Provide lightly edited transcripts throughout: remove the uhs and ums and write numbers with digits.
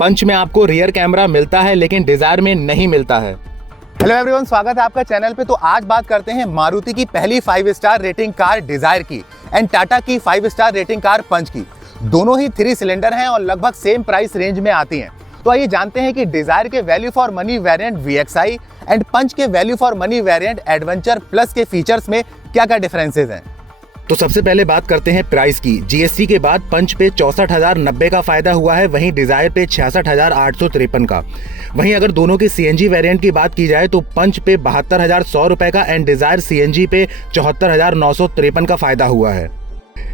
पंच में आपको rear camera मिलता है लेकिन डिजायर में नहीं मिलता है। हेलो एवरीवन, स्वागत है आपका चैनल पे। तो आज बात करते हैं मारुति की पहली 5 स्टार रेटिंग कार डिजायर की एंड टाटा की 5 स्टार रेटिंग कार पंच की। दोनों ही 3 सिलेंडर हैं और लगभग सेम प्राइस रेंज में आती हैं। तो आइए जानते हैं कि डिजायर के value for money variant VXI and Punch के value for money variant adventure plus के फीचर्स में क्या क्या डिफरेंसेस हैं। तो सबसे पहले बात करते हैं प्राइस की। GST के बाद पंच पे 64,090 का फायदा हुआ है, वहीं डिजायर पे 66,853 का। वहीं अगर दोनों की CNG वेरिएंट की बात की जाए तो पंच पे 72,100 रुपए का एंड डिजायर CNG पे 74,953 का फायदा हुआ है।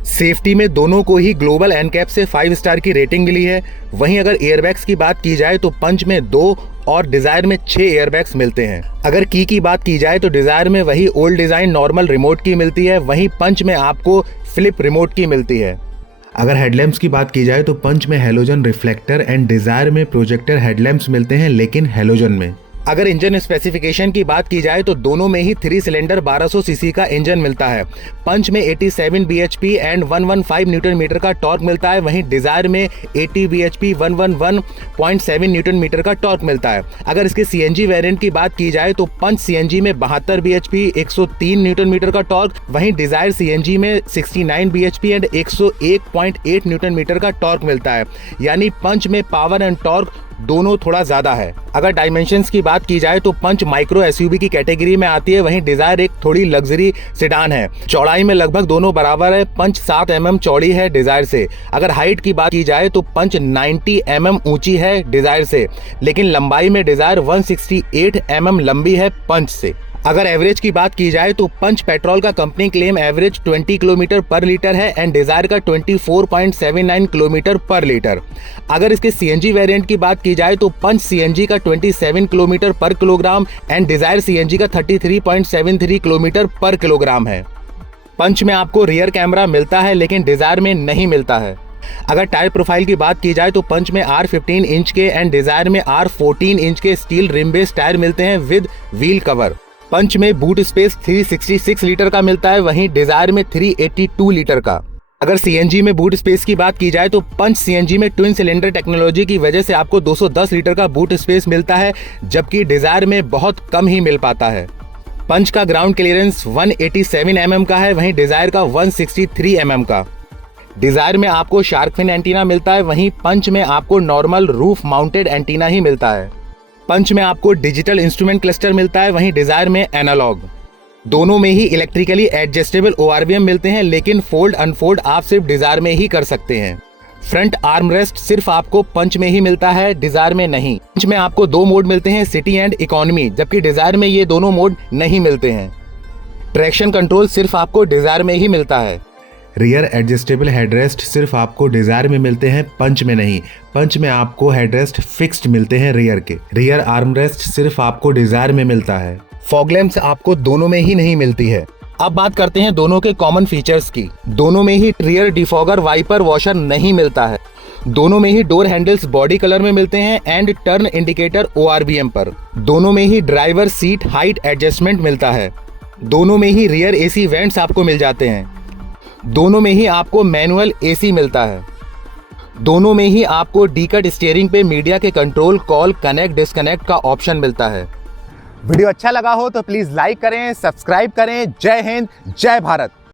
सेफ्टी में दोनों को ही ग्लोबल एनकैप से 5 स्टार की रेटिंग मिली है। वहीं अगर एयरबैग्स की बात की जाए तो पंच में 2 और डिजायर में 6 एयरबैग्स मिलते हैं। अगर की बात की जाए तो डिजायर में वही ओल्ड डिजाइन नॉर्मल रिमोट की मिलती है, वहीं पंच में आपको फ्लिप रिमोट की मिलती है। अगर हेडलैम्प्स की बात की जाए तो पंच में हैलोजन रिफ्लेक्टर एंड डिजायर में प्रोजेक्टर हेडलैम्प्स मिलते हैं लेकिन हैलोजन में। अगर इंजन स्पेसिफिकेशन की बात की जाए तो दोनों में ही 3 सिलेंडर 1200 सीसी का इंजन मिलता है। पंच में 87 bhp एंड 115 न्यूटन मीटर का टॉर्क मिलता है, वहीं डिजायर में 80 bhp 111.7 न्यूटन मीटर का टॉर्क मिलता है। अगर इसके CNG वेरिएंट की बात की जाए तो पंच CNG में 72 bhp 103 न्यूटन मीटर का टॉर्क, वहीं डिजायर CNG में 69 bhp एंड 101.8 न्यूटन मीटर का टॉर्क मिलता है। यानी पंच में पावर एंड टॉर्क दोनों थोड़ा ज्यादा है। अगर डायमेंशंस की बात की जाए तो पंच माइक्रो SUV की कैटेगरी में आती है, वहीं डिजायर एक थोड़ी लग्जरी सेडान है। चौड़ाई में लगभग दोनों बराबर है, पंच 7 mm चौड़ी है डिजायर से। अगर हाइट की बात की जाए तो पंच 90 mm ऊंची है डिजायर से, लेकिन लंबाई में डिजायर 168 mm लंबी है पंच से। अगर एवरेज की बात की जाए तो पंच पेट्रोल का कंपनी क्लेम एवरेज 20 किलोमीटर पर लीटर है एंड डिजायर का 24.79 किलोमीटर पर लीटर। अगर इसके CNG वेरिएंट की बात की जाए तो पंच CNG का 27 किलोमीटर पर किलोग्राम एंड डिजायर CNG का 33.73 किलोमीटर पर किलोग्राम है। पंच में आपको रियर कैमरा मिलता है लेकिन डिजायर में नहीं मिलता है। अगर टायर प्रोफाइल की बात की जाए तो पंच में R15 इंच के एंड डिजायर में R14 इंच के स्टील रिम बेस टायर मिलते हैं विद व्हील कवर। पंच में बूट स्पेस 366 लीटर का मिलता है, वहीं डिजायर में 382 लीटर का। अगर CNG में बूट स्पेस की बात की जाए तो पंच CNG में ट्विन सिलेंडर टेक्नोलॉजी की वजह से आपको 210 लीटर का बूट स्पेस मिलता है, जबकि डिजायर में बहुत कम ही मिल पाता है। पंच का ग्राउंड क्लियरेंस 187 mm का है, वहीं डिजायर का 163 mm का। डिजायर में आपको शार्क फिन एंटीना मिलता है, वहीं पंच में आपको नॉर्मल रूफ माउंटेड एंटीना ही मिलता है। पंच में आपको डिजिटल इंस्ट्रूमेंट क्लस्टर मिलता है, वहीं डिजायर में एनालॉग। दोनों में ही इलेक्ट्रिकली एडजस्टेबल ORVM मिलते हैं, लेकिन फोल्ड अनफोल्ड आप सिर्फ डिजायर में ही कर सकते हैं। फ्रंट आर्म रेस्ट सिर्फ आपको पंच में ही मिलता है, डिजायर में नहीं। पंच में आपको 2 मोड मिलते हैं, सिटी एंड इकोनॉमी, जबकि डिजायर में ये दोनों मोड नहीं मिलते हैं। ट्रैक्शन कंट्रोल सिर्फ आपको डिजायर में ही मिलता है। रियर एडजस्टेबल हेडरेस्ट सिर्फ आपको डिजायर में मिलते हैं, पंच में नहीं। पंच में आपको हेडरेस्ट फिक्स्ड मिलते हैं रियर के। रियर आर्म रेस्ट सिर्फ आपको डिजायर में मिलता है। फॉग लैंप्स आपको दोनों में ही नहीं मिलती है। अब बात करते हैं दोनों के कॉमन फीचर्स की। दोनों में ही रियर डिफॉगर वाइपर वॉशर नहीं मिलता है। दोनों में ही डोर हैंडल्स बॉडी कलर में मिलते हैं एंड टर्न इंडिकेटर ORVM पर। दोनों में ही ड्राइवर सीट हाइट एडजस्टमेंट मिलता है। दोनों में ही रियर AC वेंट्स आपको मिल जाते हैं। दोनों में ही आपको मैनुअल AC मिलता है। दोनों में ही आपको डीकट स्टीयरिंग पे मीडिया के कंट्रोल, कॉल, कनेक्ट, डिस्कनेक्ट का ऑप्शन मिलता है। वीडियो अच्छा लगा हो तो प्लीज लाइक करें, सब्सक्राइब करें। जय हिंद, जय भारत।